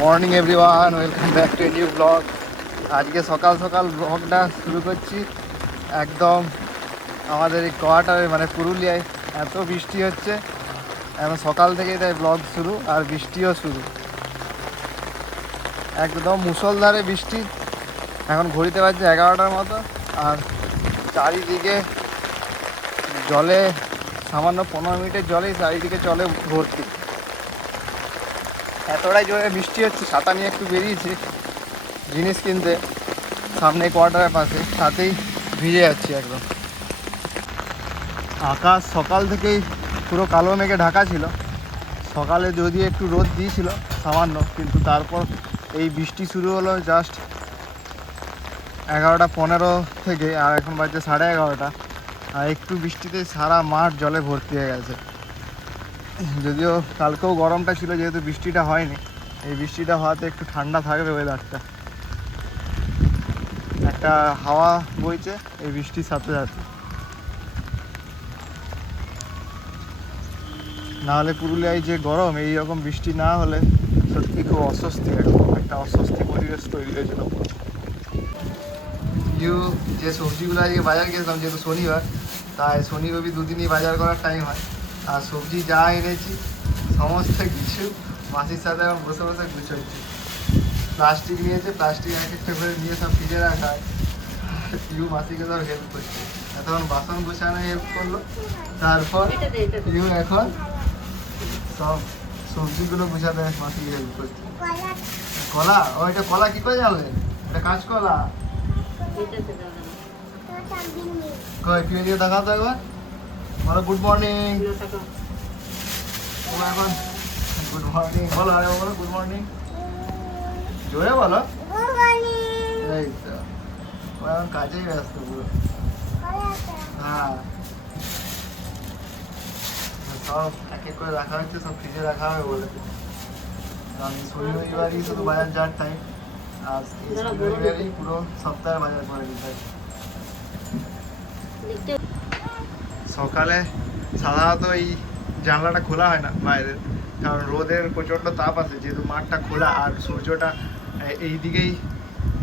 Morning everyone, welcome back to a new blog. আজকে সকাল সকাল ব্লগটা শুরু করছি। একদম আমাদের এই কোয়ার্টারে মানে পুরুলিয়ায় এত বৃষ্টি হচ্ছে, এখন সকাল থেকেই তাই ব্লগ শুরু, আর বৃষ্টিও শুরু, একদম মুষলধারে বৃষ্টি। এখন ঘড়িতে বাজছে 11টার মতো, আর চারিদিকে জলে সামান্য 15 মিনিটের জলেই চারিদিকে জলে ভর্তি। এতটাই জোরে বৃষ্টি হচ্ছে, ছাতা নিয়ে একটু বেরিয়েছি জিনিস কিনতে সামনে কোয়ার্টারের পাশে, তাতেই ভিজে যাচ্ছি একদম। আকাশ সকাল থেকেই পুরো কালো মেঘে ঢাকা ছিল। সকালে যদিও একটু রোদ দিয়েছিল সামান্য, কিন্তু তারপর এই বৃষ্টি শুরু হলো জাস্ট 11:15 থেকে, আর এখন বাজছে 11:30। আর একটু বৃষ্টিতে সারা মাঠ জলে ভর্তি হয়ে গেছে। যদিও কালকেও গরমটা ছিল, যেহেতু বৃষ্টিটা হয়নি, এই বৃষ্টিটা হওয়াতে একটু ঠান্ডা থাকবে ওয়েদারটা। একটা হাওয়া বইছে এই বৃষ্টির সাথে সাথে, নাহলে পুরুলিয়ায় যে গরম, এই রকম বৃষ্টি না হলে সত্যি খুব অস্বস্তি, একটা অস্বস্তি পরিবেশ তৈরি হয়েছিল। যে সবজিগুলো আজকে বাজার গেছিলাম, যেহেতু শনিবার, তাই শনি রবি দুদিনই বাজার করার টাইম হয়। আর সবজি যা এনেছি সমস্ত কিছু মাসির সাথে এখন বসে বসে গুছোচ্ছি। প্লাস্টিক নিয়েছে, প্লাস্টিক এক একটা করে নিয়ে সব ফ্রিজে রাখা হয়। ইউ মাসিকে সব হেল্প করছে, তখন বাসন গুছানো হেল্প করলো, তারপর ইউ এখন সব সবজিগুলো গুছাতে মাসিকে হেল্প করছে। কলা, ওইটা কলা কি করে জানলেন? এটা কাঁচকলা। কই কি দিয়ে দেখাও তো একবার, বলো গুড মর্নিং। ও এখন গুড মর্নিং বলো, আরে বলো গুড মর্নিং, জোরে বলো। এই তো ও এখন কাজেই ব্যস্ত পুরো। হ্যাঁ, সব এক এক করে রাখা হচ্ছে, সব ফ্রিজে রাখা হবে বলে। আমি শনি রবিবারই শুধু বাজার যাওয়ার টাইম, আর এই শনি রবিবারই পুরো সপ্তাহের বাজার করে দিতে হয়। সকালে সাধারণত এই জানলাটা খোলা হয় না বাইরের, কারণ রোদের প্রচণ্ড তাপ আছে, যেহেতু মাঠটা খোলা আর সূর্যটা এই দিকেই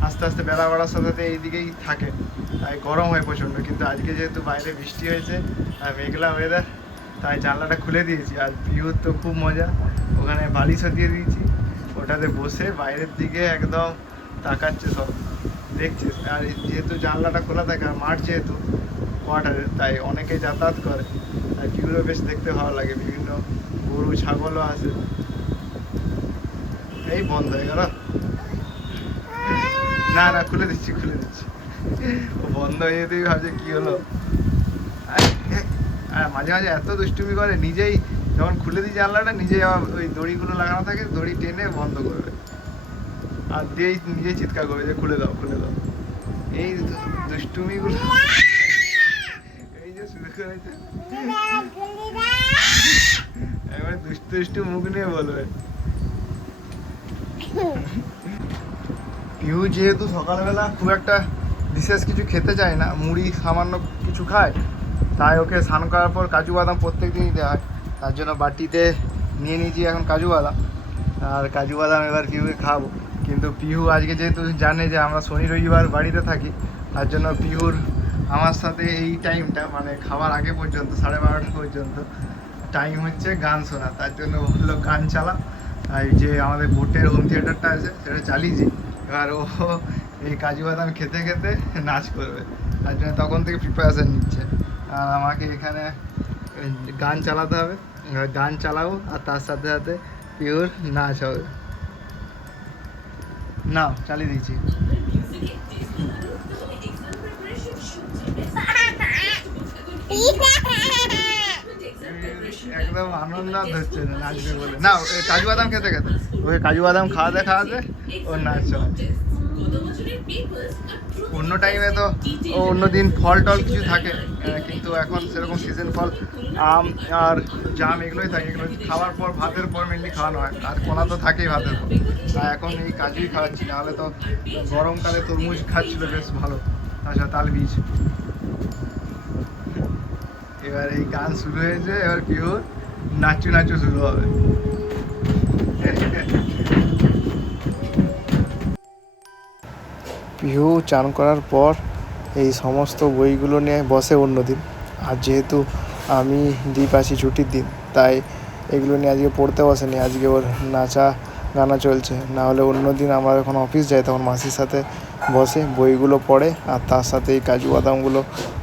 আস্তে আস্তে বেলা বাড়ার সাথে সাথে এই দিকেই থাকে, তাই গরম হয় প্রচণ্ড। কিন্তু আজকে যেহেতু বাইরে বৃষ্টি হয়েছে আর মেঘলা ওয়েদার, তাই জানলাটা খুলে দিয়েছি। আর পিউর তো খুব মজা, ওখানে বালিশও দিয়ে দিয়েছি, ওটাতে বসে বাইরের দিকে একদম তাকাচ্ছে, সব দেখছে। আর যেহেতু জানলাটা খোলা থাকে আর মাঠ যেহেতু কোয়ার্টারে, তাই অনেকে যাতায়াত করে, আর পিউরও বেশ দেখতে ভালো লাগে। বিভিন্ন গরু ছাগলও আছে। এই বন্ধ হয়ে গেল, না না খুলে দিচ্ছি খুলে দিচ্ছি, ও বন্ধ হয়ে যেতেই ভাবছে কি হলো। আর মাঝে মাঝে এত দুষ্টুমি করে, নিজেই যখন খুলে দিই জানলাটা, নিজেই আবার ওই দড়িগুলো লাগানো থাকে, দড়ি টেনে বন্ধ করবে, আর দিয়েই নিজেই চিৎকার করবে যে খুলে দাও খুলে দাও। এই দুষ্টুমিগুলো এই যে শুরু করেছে, এবার দুষ্টু দুষ্টু মুখ নিয়ে বলবে। পিউ যেহেতু সকালবেলা খুব একটা বিশেষ কিছু খেতে চায় না, মুড়ি সামান্য কিছু খায়, তাই ওকে স্নান করার পর কাজু বাদাম প্রত্যেক দিনই দেওয়া হয়। তার জন্য বাটিতে নিয়ে নিয়েছি এখন কাজু বাদাম, আর কাজু বাদাম এবার পিহুকে খাওয়াবো। কিন্তু পিহু আজকে যেহেতু জানে যে আমরা শনি রবিবার বাড়িতে থাকি, তার জন্য পিহুর আমার সাথে এই টাইমটা মানে খাবার আগে পর্যন্ত 12:30 পর্যন্ত টাইম হচ্ছে গান শোনা। তার জন্য বললো গান চালা, আর যে আমাদের বোটের হোম থিয়েটারটা আছে সেটা চালিয়েছি। এবার ও এই কাজু বাদাম খেতে খেতে নাচ করবে, তার জন্য তখন থেকে প্রিপারেশান নিচ্ছে। আর আমাকে এখানে গান চালাতে হবে, গান চালাবো, আর তার সাথে সাথে পিওর নাচ হবে। না চালিয়ে দিয়েছি। একদম আনন্দ হচ্ছে নাচবে বলে, না কাজু বাদাম খেতে খেতে, ওকে কাজু বাদাম খাওয়াতে খাওয়াতে ওর নাচ হয়। অন্য টাইমে তো অন্য দিন ফল টল কিছু থাকে, কিন্তু এখন সেরকম সিজন ফল আম আর জাম এগুলোই থাকে, এগুলো খাওয়ার পর ভাতের পর মেনলি খাওয়ানো হয়, আর কোনা তো থাকেই ভাতের পর। আর এখন এই কাজুই খাওয়াচ্ছি, নাহলে তো গরমকালে তরমুজ খাচ্ছিল বেশ ভালো, তাছাড়া তাল বীজ। এবার এই গান শুরু হয়েছে, এবার পিহুর নাচু নাচু শুরু হবে। পিহু চান করার পর এই সমস্ত বইগুলো নিয়ে বসে অন্যদিন। আর যেহেতু আমি দ্বীপ আছি ছুটির দিন, তাই এগুলো নিয়ে আজকে পড়তে বসেনি, আজকে ওর নাচা গানা চলছে। না হলে অন্যদিন আমরা যখন অফিস যাই তখন মাসির সাথে বসে বইগুলো পড়ে, আর তার সাথে এই কাজু বাদামগুলো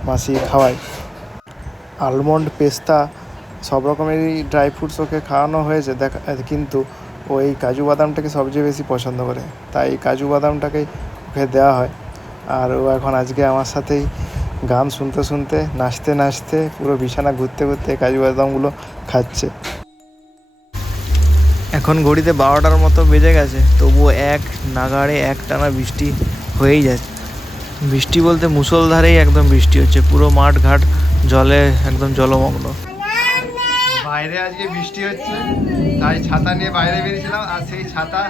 মাসি খাওয়ায়। আলমন্ড, পেস্তা সব রকমেরই ড্রাই ফ্রুটস ওকে খাওয়ানো হয়েছে দেখা, কিন্তু ও এই কাজু বাদামটাকে সবচেয়ে বেশি পছন্দ করে, তাই কাজু বাদামটাকেই ওকে দেওয়া হয়। আর ও এখন আজকে আমার সাথেই গান শুনতে শুনতে, নাচতে নাচতে, পুরো বিছানা ঘুরতে ঘুরতে কাজু বাদামগুলো খাচ্ছে। এখন ঘড়িতে 12টার মতো বেজে গেছে, তবুও এক নাগাড়ে একটানা বৃষ্টি হয়েই যাচ্ছে। বৃষ্টি বলতে মুষলধারেই একদম বৃষ্টি হচ্ছে, পুরো মাঠ ঘাট জলে একদম জলমগ্ন। বাইরে আজকে বৃষ্টি হচ্ছে, তাই ছাতা নিয়ে বাইরে বেরিয়েছিলাম। আর সেই ছাতা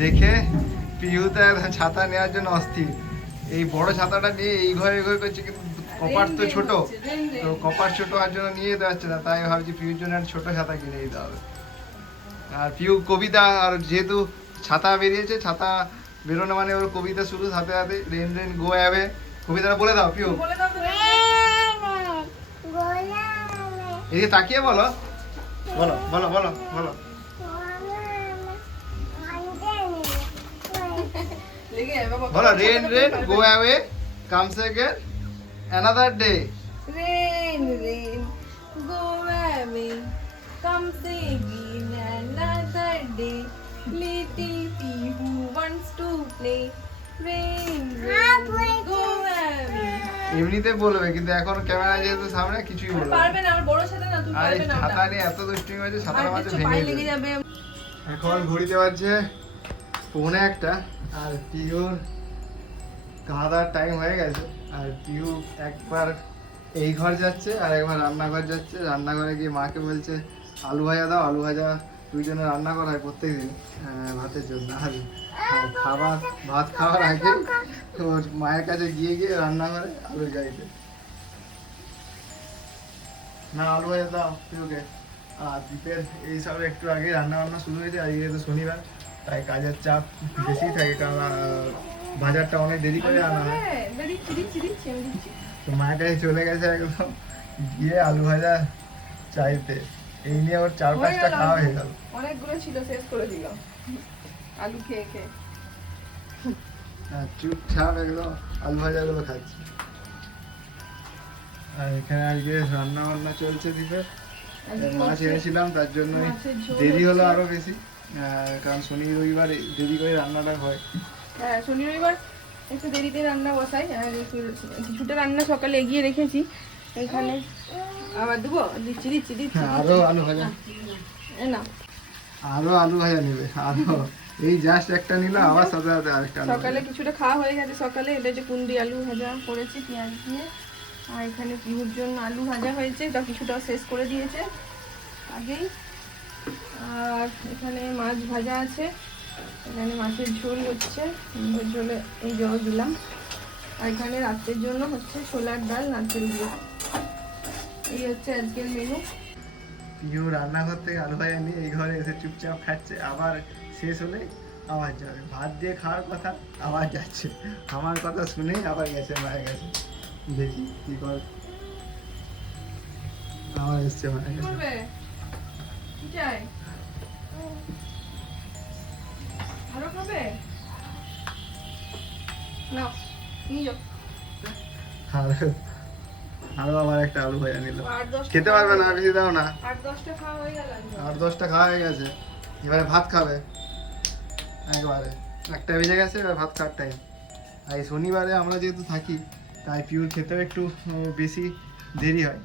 দেখে পিহুতে ছাতা নেওয়ার জন্য অস্থির। এই বড় ছাতাটা নিয়ে এই ঘরে করছে, কিন্তু কপার তো ছোট, তো কপার ছোট হওয়ার জন্য নিয়ে যেতে পারছে না। তাই ভাবছি পিহুর জন্য একটা ছোট ছাতা কিনে দিতে হবে। আর পিহু কবিতা, আর যেহেতু ছাতা বেরিয়েছে, ছাতা বেরোনো মানে ওর কবিতা শুরু, সাথে সাথে রেন রেন গো অ্যাওয়ে। কবিতাটা বলে দাও পিহু, এদিকে তাকিয়ে বলো, বলো বলো বলো বলো। বলো, rain rain go away comes again another day. Rain, rain, go away, comes again another day. Little pea who wants to play. Rain, rain, go away. এমনিতে বলবে, কিন্তু এখন ক্যামেরা যেহেতু সামনে কিছুই বলবে না। পারবে না, আমার বড় ছাতা না, তুমি আর এই পারবে না ছাতা ওটা। নিয়ে এত দুষ্টুমি হয়েছে, ছাতার আর মাঝে কিছু ভেঙে পায়ে লেগে যাবে। এখন ঘড়িতে বাজছে 1:45, আর পিহুর খাওয়ার টাইম হয়ে গেছে। আর পিহু একবার এই ঘর যাচ্ছে আর একবার রান্নাঘর যাচ্ছে। রান্নাঘরে গিয়ে মাকে বলছে আলু ভাজা দাও, আলু ভাজা দুইজনে রান্না করা হয় প্রত্যেকদিন ভাতের জন্য। আর ভাত খাওয়ার আগে ওর মায়ের কাছে গিয়ে রান্না করে আলু চাইতে, না আলু ভাজা দাও পিহুকে। আর দ্বীপের এইসব একটু আগে রান্না বান্না শুরু হয়েছে। আজকে তো শনিবার, তাই কাজের চাপ বেশি থাকে, কারণ বাজারটা অনেক দেরি করে আনা হয়। তো মায়ের কাছে চলে গেছে একদম গিয়ে আলু ভাজা চাইতে। এই নিয়ে ওর 4-5টা খাওয়া হয়ে গেল। অনেকগুলো ছিল, শেষ করে দিল আলু খেয়ে খেয়ে। আর চুপচাপ একদম আলু ভাজাগুলো খাচ্ছে। আর এখানে আজকে রান্না বান্না চলছে দ্বীপের। মাছ এনেছিলাম, তার জন্যই দেরি হলো আরো বেশি, কারণ শনি রবিবার দেরি করে রান্নাটা হয়। হ্যাঁ, শনি রবিবার একটু দেরিতে রান্না বসাই। আর কিছুটা রান্না সকালে এগিয়ে রেখেছি, এখানে আবার দেবো। দিচ্ছি দিচ্ছি দিচ্ছি। আরো আলু ভাজা, না আরো আলু ভাজা নেবে, আরো এই জাস্ট একটা নিলাম, আবার সাথে সাথে আরেকটা। সকালে কিছুটা খাওয়া হয়ে গেছে। সকালে এটা যে কুন্দি আলু ভাজা করেছি পেঁয়াজ দিয়ে, আর এখানে পিহুর জন্য আলু ভাজা হয়েছে, এটা কিছুটা শেষ করে দিয়েছে আগেই। আর এখানে মাছ ভাজা আছে, এখানে মাছের ঝোল হচ্ছে, ওই ঝোলে এই জল দিলাম। আর এখানে রাত্রের জন্য হচ্ছে ছোলার ডাল নারকেল দিয়ে। এই হচ্ছে আজকের মেনু। পিহু রান্নাঘর থেকে আলু ভাজা নিয়ে এই ঘরে এসে চুপচাপ খাচ্ছে, আবার শেষ হলে আবার যাবে। ভাত দিয়ে খাওয়ার কথা, আবার যাচ্ছে। আমার কথা শুনেই আবার গেছে মায়ের কাছে। দেখি কি কর, আবার এসছে মায়ের কাছে। করবে কি চাই, আরো খাবে না, নিয়ে যাও। আরো আবার একটা আলু ভাজা নিল। 8-10 খেতে পারবে না, বেশি দাও না। 8-10টা খাওয়া হয়ে গেল। 8-10টা খাওয়া হয়ে গেছে, এবারে ভাত খাবে একবারে। 1টা বেজে গেছে, এবার ভাত খাওয়ার টাইম। আর এই শনিবারে আমরা যেহেতু থাকি, তাই পিউর খেতেও একটু বেশি দেরি হয়,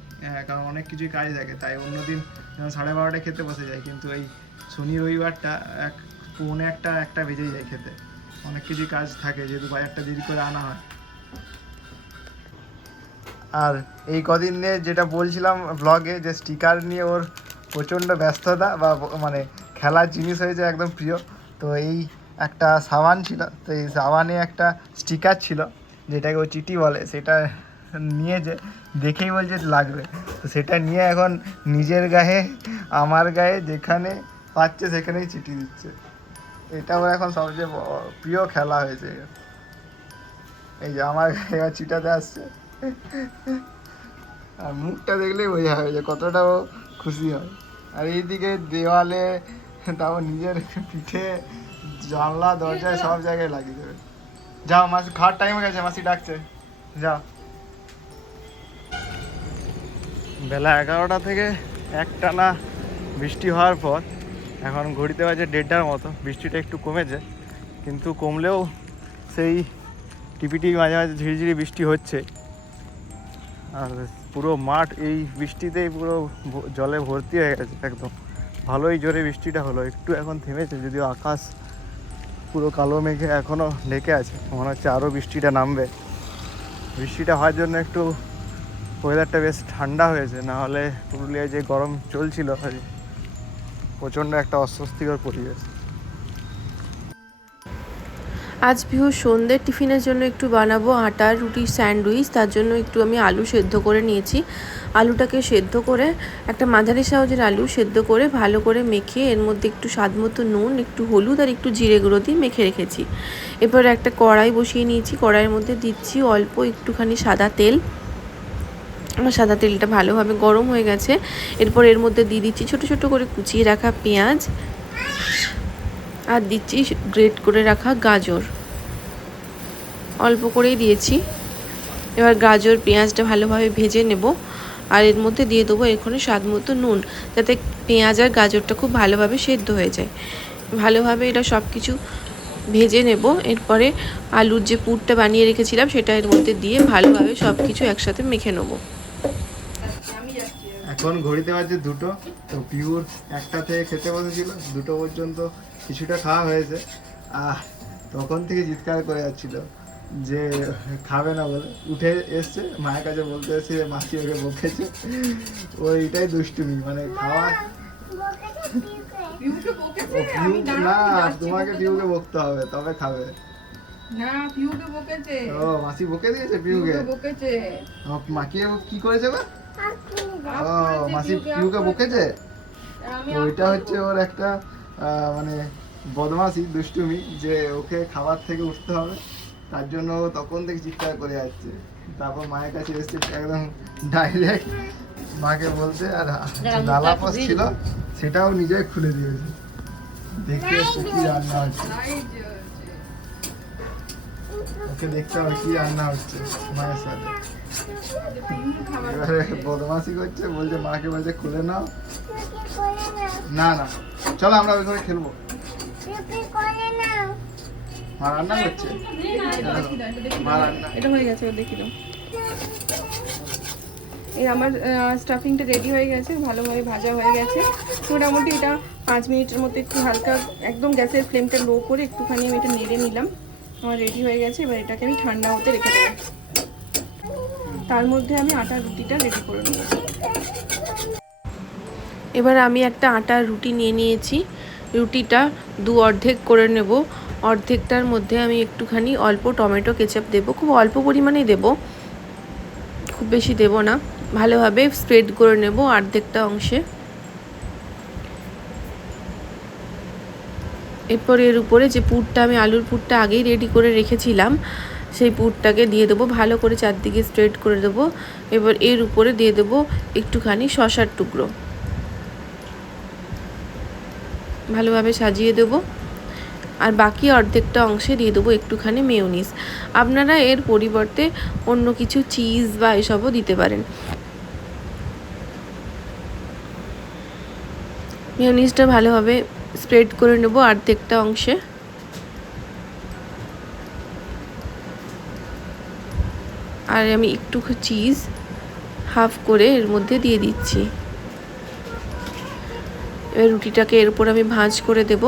কারণ অনেক কিছুই কাজ থাকে। তাই অন্যদিন যেমন 12:30টায় খেতে বসে যায়, কিন্তু এই শনি রবিবারটা 1:45-1টা বেজেই যায় খেতে। অনেক কিছুই কাজ থাকে, যেহেতু বাজারটা দেরি করে আনা হয়। আর এই কদিন নিয়ে যেটা বলছিলাম ব্লগে, যে স্টিকার নিয়ে ওর প্রচণ্ড ব্যস্ততা, বা মানে খেলার জিনিস হয়েছে একদম প্রিয়। তো এই একটা সাবান ছিল, তো এই সাবানে একটা স্টিকার ছিল, যেটাকে ও চিঠি বলে, সেটা নিয়েছে, দেখেই বলছে লাগবে, তো সেটা নিয়ে এখন নিজের গায়ে আমার গায়ে যেখানে পাচ্ছে সেখানেই চিঠি দিচ্ছে। এটা ওর এখন সবচেয়ে প্রিয় খেলা হয়েছে। এই যে আমার গায়ে চিটাতে আসছে, আর মুখটা দেখলেই বোঝা হয় যে কতটা ও খুশি হয়। আর এইদিকে দেওয়ালে, তারপর নিজের পিঠে, জানলা দরজায় সব জায়গায় লাগিয়ে দেবে। যাও মাসি, খাওয়ার টাইম হয়ে গেছে, মাসি ডাকছে, যাও। বেলা 11টা থেকে একটানা বৃষ্টি হওয়ার পর এখন ঘড়িতে বাজে 1:30টার মতো। বৃষ্টিটা একটু কমেছে, কিন্তু কমলেও সেই টিপিটি মাঝে মাঝে ঝিরিঝিরি বৃষ্টি হচ্ছে। আর পুরো মাঠ এই বৃষ্টিতেই পুরো জলে ভর্তি হয়ে গেছে একদম। ভালোই জোরে বৃষ্টিটা হলো, একটু এখন থেমেছে, যদিও আকাশ পুরো কালো মেঘে এখনও ঢেকে আছে, মনে হচ্ছে আরও বৃষ্টিটা নামবে। বৃষ্টিটা হওয়ার জন্য একটু ওয়েদারটা বেশ ঠান্ডা হয়েছে, নাহলে পুরুলিয়ায় যে গরম চলছিল প্রচণ্ড একটা অস্বস্তিকর পরিবেশ। আজ পিহুর সন্ধ্যের টিফিনের জন্য একটু বানাবো আটার রুটির স্যান্ডউইচ। তার জন্য একটু আমি আলু সেদ্ধ করে নিয়েছি। আলুটাকে সেদ্ধ করে, একটা মাঝারি সাইজের আলু সেদ্ধ করে ভালো করে মেখে এর মধ্যে একটু স্বাদ মতো নুন, একটু হলুদ আর একটু জিরে গুঁড়ো দিয়ে মেখে রেখেছি। এরপর একটা কড়াই বসিয়ে নিয়েছি, কড়াইয়ের মধ্যে দিচ্ছি অল্প একটুখানি সাদা তেল। আমার সাদা তেলটা ভালোভাবে গরম হয়ে গেছে। এরপর এর মধ্যে দিয়ে দিচ্ছি ছোটো ছোটো করে কুচিয়ে রাখা পেঁয়াজ, আর দিচ্ছি গ্রেট করে রাখা গাজর, অল্প করেই দিয়েছি। এবার গাজর পেঁয়াজটা ভালোভাবে ভেজে নেব, আর এর মধ্যে দিয়ে দেবো এখানে স্বাদ মতো নুন, যাতে পেঁয়াজ আর গাজরটা খুব ভালোভাবে সেদ্ধ হয়ে যায়। ভালোভাবে এটা সব কিছু ভেজে নেব। এরপরে আলুর যে পুরটা বানিয়ে রেখেছিলাম সেটা এর মধ্যে দিয়ে ভালোভাবে সব কিছু একসাথে মেখে নেব। এখন ঘড়িতে বাজে 2টো, তো পিউর 1টা থেকে খেতে বসেছিল, 2টো পর্যন্ত কিছুটা খাওয়া হয়েছে। আর তখন থেকে চিৎকার করে যাচ্ছিল যে খাবে না বলে। উঠে এসছে, মায়ের কাছে বলতে এসছে যে মাসি ওকে বকেছে। ওইটাই দুষ্টুমি, মানে খাওয়া। না, তোমাকে পিউকে বকতে হবে তবে খাবে। না, পিউকে বকেছে। ও, মাসি বকে দিয়েছে পিউকে? বকেছে। মাকে কি করেছে বা? ও, মাসি পিউকে বকেছে। তো ওইটা হচ্ছে ওর একটা মানে বদমাশি, দুষ্টুমি, যে ওকে খাবার থেকে উঠতে হবে, তার জন্য ও তখন থেকে চিৎকার করে যাচ্ছে। তারপর মায়ের কাছে এসে একদম ডাইরেক্ট মাকে বলতে, আর ডালাপোস ছিল সেটাও নিজে খুলে দিয়েছে। দেখতে এসছে কি রান্না হচ্ছে, ওকে দেখতে হবে কি রান্না হচ্ছে মায়ের সাথে। এবারে বদমাশি করছে, বলছে মাকে বলছে খুলে নাও। না না, চলো আমরা ওই ঘরে খেলবো। মা রান্না করছে, মা রান্না। এটা হয়ে গেছে, দেখি দাও। এই আমার স্টাফিংটা রেডি হয়ে গেছে, ভালোভাবে ভাজা হয়ে গেছে। মোটামুটি এটা 5 মিনিটের মতো একটু হালকা, একদম গ্যাসের ফ্লেমটা লো করে একটুখানি আমি এটা নেড়ে নিলাম। আমার রেডি হয়ে গেছে। এবার এটাকে আমি ঠান্ডা হতে রেখে দেবো। তার মধ্যে আমি আটার রুটিটা রেডি করে নেব। এবার আমি একটা আটার রুটি নিয়ে নিয়েছি। রুটিটা অর্ধেক করে নেব। অর্ধেকটার মধ্যে আমি একটুখানি অল্প টমেটো কেচাপ দেব, খুব অল্প পরিমাণেই দেব, খুব বেশি দেব না। ভালোভাবে স্প্রেড করে নেব অর্ধেকটা অংশে। এরপর এর উপরে যে পুরটা, আমি আলুর পুরটা আগেই রেডি করে রেখেছিলাম, সেই পুরটাকে দিয়ে দেবো, ভালো করে চারদিকে স্প্রেড করে দেবো। এবার এর উপরে দিয়ে দেবো একটুখানি শসার টুকরো, ভালোভাবে সাজিয়ে দেবো। আর বাকি অর্ধেকটা অংশে দিয়ে দেবো একটুখানি মেয়োনিজ। আপনারা এর পরিবর্তে অন্য কিছু চিজ বা এসবও দিতে পারেন। মেয়োনিজটা ভালোভাবে স্প্রেড করে নেব অর্ধেকটা অংশে। আর আমি একটু চিজ হাফ করে এর মধ্যে দিয়ে দিচ্ছি। এবার রুটিটাকে এর উপর আমি ভাঁজ করে দেব।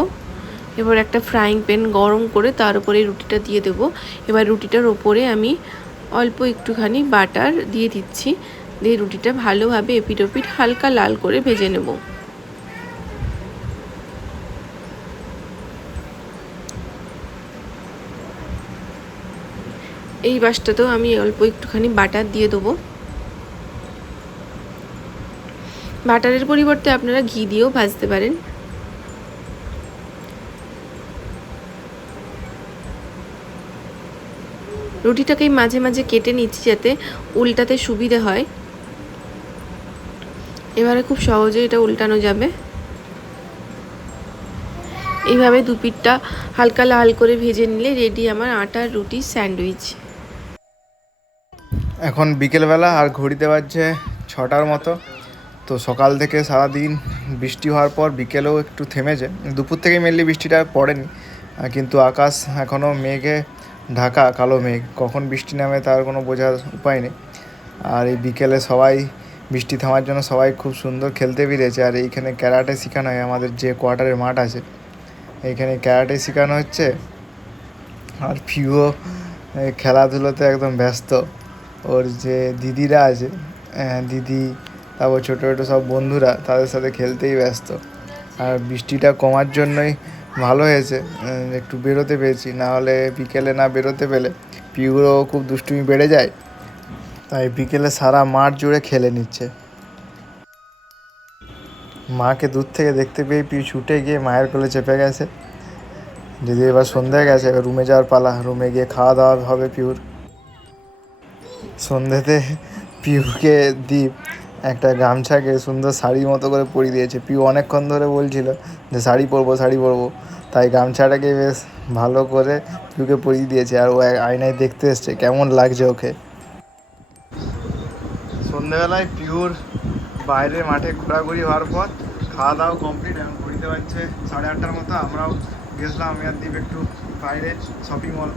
এবার একটা ফ্রাইং প্যান গরম করে তার উপরে রুটিটা দিয়ে দেব। এবার রুটিটার ওপরে আমি অল্প একটুখানি বাটার দিয়ে দিচ্ছি, দিয়ে রুটিটা ভালোভাবে এপিট ওপিট হালকা লাল করে ভেজে নেব। এই বাসটাতেও আমি অল্প একটুখানি বাটার দিয়ে দেবো। বাটারের পরিবর্তে আপনারা ঘি দিয়েও ভাজতে পারেন। রুটিটাকে মাঝে মাঝে কেটে নিচ্ছি যাতে উল্টাতে সুবিধে হয়। এবারে খুব সহজে এটা উল্টানো যাবে। এইভাবে দু পিঠটা হালকা লাল করে ভেজে নিলে রেডি আমার আটার রুটি স্যান্ডউইচ। এখন বিকেলবেলা আর ঘড়িতে বাজছে 6টার মতো। তো সকাল থেকে সারাদিন বৃষ্টি হওয়ার পর বিকেলেও একটু থেমেছে, দুপুর থেকে মেনলি বৃষ্টিটা পড়েনি, কিন্তু আকাশ এখনও মেঘে ঢাকা, কালো মেঘ, কখন বৃষ্টি নামে তার কোনো বোঝার উপায় নেই। আর এই বিকেলে সবাই বৃষ্টি থামার জন্য সবাই খুব সুন্দর খেলতে বেরিয়েছে। আর এইখানে ক্যারাটে শেখানো হয়, আমাদের যে কোয়ার্টারের মাঠ আছে এইখানে ক্যারাটে শেখানো হচ্ছে। আর পিউও খেলাধুলোতে একদম ব্যস্ত। ওর যে দিদিরা আছে, দিদি, তারপর ছোটো ছোটো সব বন্ধুরা, তাদের সাথে খেলতেই ব্যস্ত। আর বৃষ্টিটা কমার জন্যই ভালো হয়েছে একটু বেরোতে পেরেছি, না হলে বিকেলে না বেরোতে পেলে পিউরও খুব দুষ্টুমি বেড়ে যায়। তাই বিকেলে সারা মাঠ জুড়ে খেলে নিচ্ছে। মাকে দূর থেকে দেখতে পেয়ে পিউ ছুটে গিয়ে মায়ের কোলে চেপে গেছে। যদি এবার সন্ধে গেছে, এবার রুমে যাওয়ার পালা, রুমে গিয়ে খাওয়া দাওয়া হবে পিউর। সন্ধেতে পিউকে দীপ একটা গামছাকে সুন্দর শাড়ির মতো করে পরিয়ে দিয়েছে। পিউ অনেকক্ষণ ধরে বলছিল যে শাড়ি পরবো, শাড়ি পরবো, তাই গামছাটাকে বেশ ভালো করে পিউকে পরিয়ে দিয়েছে। আর ও আয়নায় দেখতে এসছে কেমন লাগছে ওকে। সন্ধেবেলায় পিউর বাইরে মাঠে ঘোরাঘুরি হওয়ার পর খাওয়া দাওয়া কমপ্লিট। এখন ঘুরতে পারছে 8:30টার মতো। আমরাও গেছিলাম, আমি আর দ্বীপ একটু বাইরে শপিং মল,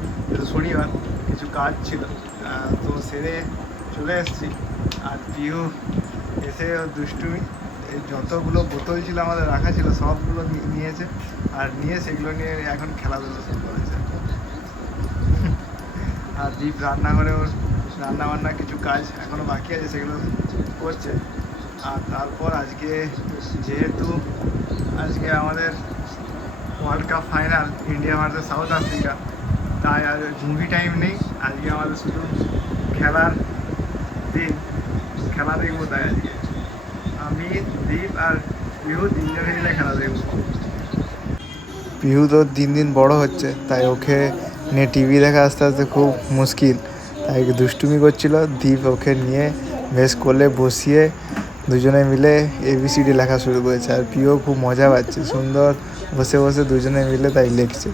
শনিবার কিছু কাজ ছিল, তো সেরে চলে এসেছি। আর পিউ এসে দুষ্টুমি, এই যতগুলো বোতল ছিল আমাদের রাখা ছিল সবগুলো নিয়েছে, আর নিয়ে সেগুলো নিয়ে এখন খেলাধুলো শুরু করেছে। আর দ্বীপ রান্নাঘরে ওর রান্নাবান্না কিছু কাজ এখনও বাকি আছে, সেগুলো করছে। আর তারপর আজকে যেহেতু আজকে আমাদের world cup final, India versus south Africa, তাই আর মুভি টাইম নেই, আজকে আমাদের শুধু খেলার দিন, খেলা দেখবো। তাই আজকে আমি, দীপ আর পিহু তিনজনে মিলে খেলা দেখবো। পিহু তো দিন দিন বড় হচ্ছে, তাই ওকে নিয়ে টিভি দেখা আস্তে আস্তে খুব মুশকিল, তাই দুষ্টুমি করছিল। দীপ ওকে নিয়ে বেশ কোলে বসিয়ে দুজনে মিলে ABCD লেখা শুরু করেছে। আর পিও খুব মজা পাচ্ছে, সুন্দর বসে বসে দুজনে মিলে তাই লিখছে।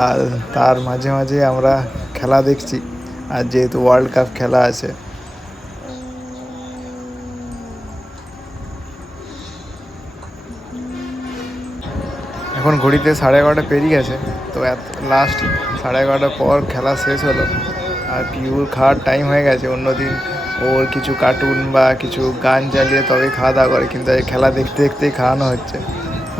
আর তার মাঝে মাঝে আমরা খেলা দেখছি, আর যেহেতু ওয়ার্ল্ড কাপ খেলা আছে। এখন ঘড়িতে 11:30 পেরিয়ে গেছে। তো লাস্ট 11:30 পর খেলা শেষ হলো, আর পিউর খাওয়ার টাইম হয়ে গেছে। অন্যদিন ওর কিছু কার্টুন বা কিছু গান চালিয়ে তবে খাওয়া দাওয়া করে, কিন্তু এই খেলা দেখতে দেখতেই খাওয়ানো হচ্ছে।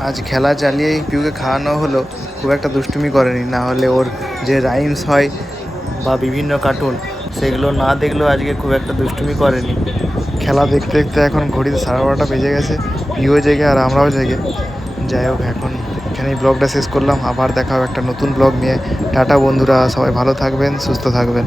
আজ খেলা চালিয়েই পিউকে খাওয়ানো হলো, খুব একটা দুষ্টুমি করেনি। না হলে ওর যে রাইমস হয় বা বিভিন্ন কার্টুন, সেগুলো না দেখলেও আজকে খুব একটা দুষ্টুমি করেনি। খেলা দেখতে দেখতে এখন ঘড়িতে 12:30 বেজে গেছে। পিউও জেগে আর আমরাও জেগে। যাই হোক, এখন এখানেই ব্লগটা শেষ করলাম। আবার দেখা হবে একটা নতুন ব্লগ নিয়ে। টাটা বন্ধুরা, সবাই ভালো থাকবেন, সুস্থ থাকবেন।